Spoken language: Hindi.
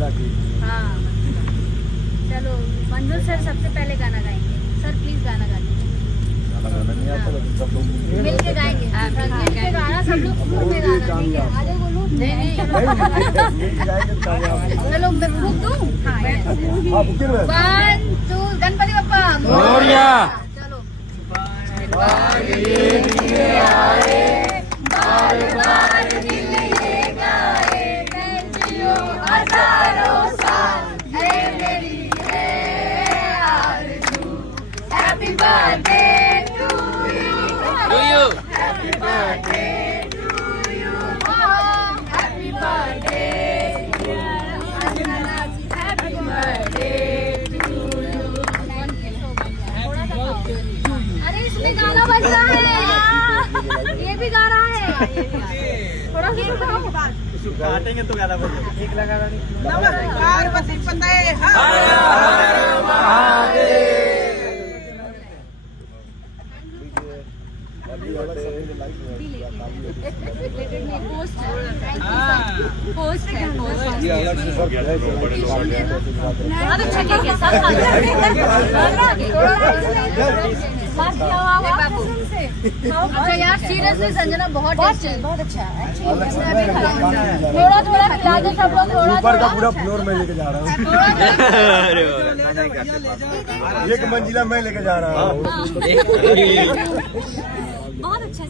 हाँ चलो मंजुल सर सबसे पहले गाना गाएंगे। सर प्लीज गाना गा दीजिए। मिल के गाएंगे। मिल के गाना सब लोग ग्रुप में गाना। ठीक है आगे बोलो। नहीं चलो मैं फूक दूं। हाँ 1 2 गणपति बप्पा मोरया। चलो बार ये दिए आए बार बार दिल ये गाए मैं जियो हजारों साल ये मेरी है आरज़ू। Happy birthday to you happy birthday to you happy birthday happy birthday to you. अरे इसमें गाना बज रहा है। ये भी गा रहा है। थोड़ा सा काटेंगे तो गाना बोलो। एक लगा नमस्कार पति पते पोस्ट है बहुत अच्छा किया सब अच्छा यार सीरियसली संजना बहुत अच्छा है। थोड़ा थोड़ा खिला दो सब लोग। ऊपर का पूरा फ्लोर में लेके जा रहा हूँ। एक मंजिला मैं लेके जा रहा हूँ। बहुत अच्छा